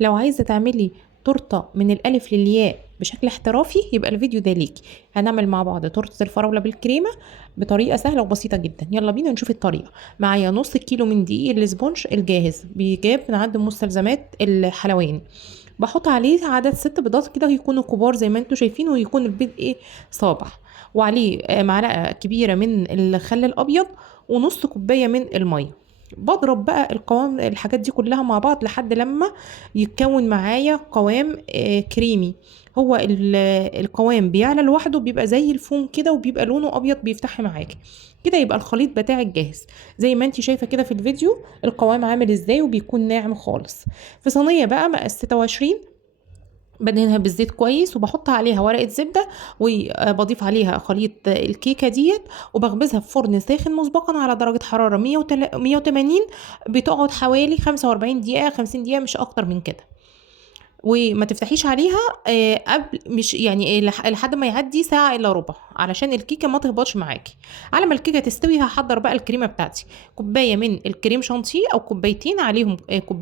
لو عايزة تعملي تورته من الالف للياء بشكل احترافي يبقى الفيديو ده ليكي. هنعمل مع بعض تورته الفراوله بالكريمه بطريقه سهله وبسيطه جدا. يلا بينا نشوف الطريقه. معايا نص كيلو من دقيق الاسبونج الجاهز، بيجاب من عند مستلزمات الحلواني. بحط عليه عدد 6 بيضات كده يكونوا كبار زي ما انتوا شايفين، ويكون البيض ايه صابع. وعليه معلقه كبيره من الخل الابيض ونص كوبايه من الميه. بضرب بقى القوام الحاجات دي كلها مع بعض لحد لما يتكون معايا قوام كريمي. هو القوام بيعلى لوحده، بيبقى زي الفوم كده وبيبقى لونه ابيض بيفتح معاكي كده. يبقى الخليط بتاعك جاهز زي ما انتي شايفه كده في الفيديو. القوام عامل ازاي وبيكون ناعم خالص. في صينيه بقى مقاس 26 بدهنها بالزيت كويس، وبحط عليها ورقة زبدة، وبضيف عليها خليط الكيكة ديت، وبخبزها في فرن ساخن مسبقا على درجة حرارة 180. بتقعد حوالي 45 دقيقة 50 دقيقة مش أكتر من كده. وما تفتحيش عليها قبل مش يعني لحد ما يعدي ساعة الا ربع علشان الكيكة ما تهبطش معاكي. على ما الكيكة تستوي هحضر بقى الكريمة بتاعتي. كوباية من الكريم شانتيه او كوبايتين عليهم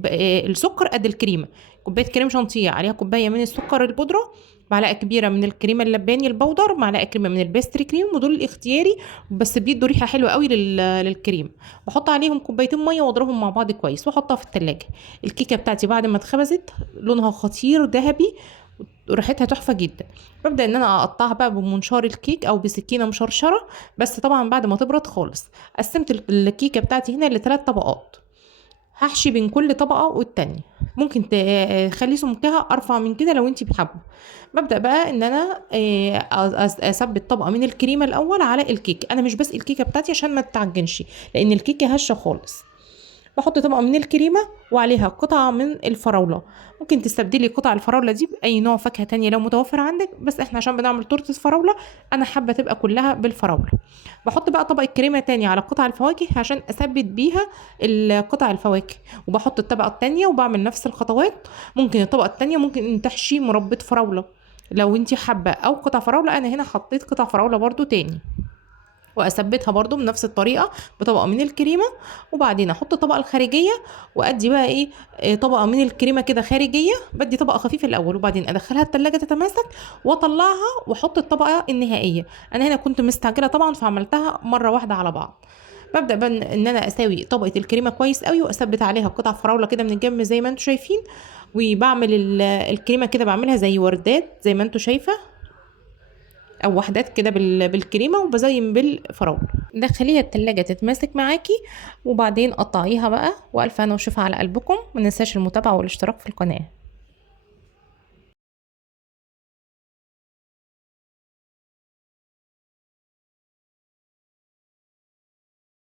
السكر قد الكريمة. كوباية كريم شانتيه عليها كوباية من السكر البودرة، معلقة كبيرة من الكريمة اللباني البودر، معلقة كريمة من البيستري كريم، ودول الاختياري بس بيدوا ريحة حلوة قوي للكريم. بحط عليهم كوبايتين مية واضربهم مع بعض كويس واحطها في التلاجة. الكيكة بتاعتي بعد ما اتخبزت لونها خطير ذهبي وريحتها تحفه جدا. ببدا ان انا اقطعها بقى بمنشار الكيك او بسكينه مشرشره، بس طبعا بعد ما تبرد خالص. قسمت الكيكه بتاعتي هنا ل3 طبقات. هحشي بين كل طبقه والتانية. ممكن تخلي سمكها ارفع من كده لو انتي بحابه. ببدا بقى ان انا اثبت طبقه من الكريمه الاول على الكيك. انا مش بس الكيكه بتاعتي عشان ما تتعجنش لان الكيكه هشه خالص. بحط طبقة من الكريمة وعليها قطعة من الفراولة. ممكن تستبدلي قطع الفراولة دي بأي نوع فاكهة تانية لو متوفر عندك، بس احنا عشان بنعمل تورتة فراولة أنا حابة تبقى كلها بالفراولة. بحط بقى طبقة كريمة تانية على قطع الفواكه عشان أثبت بيها قطع الفواكه. وبحط الطبقة التانية وبعمل نفس الخطوات. ممكن الطبقة التانية ممكن تحشي مربى فراولة لو انتي حابة، أو قطع فراولة. أنا هنا حطيت قطع فراولة برضو تاني، واثبتها برضو بنفس الطريقه بطبقه من الكريمه. وبعدين احط الطبقه الخارجيه وادي بقى ايه طبقه من الكريمه كده خارجيه. بدي طبقه خفيفه الاول وبعدين ادخلها التلاجة تتماسك واطلعها واحط الطبقه النهائيه. انا هنا كنت مستعجله طبعا فعملتها مره واحده على بعض. ببدا بقى ان انا اساوي طبقه الكريمه كويس قوي واثبت عليها قطع فراوله كده من الجنب زي ما انتم شايفين. وبعمل الكريمه كده بعملها زي وردات زي ما انتم شايفه، او وحدات كده بالكريمه، وبزين بالفراوله. دخليها التلاجة تتماسك معاكي وبعدين قطعيها بقى. والف هنا وشفا على قلبكم. ما ننساش المتابعه والاشتراك في القناه.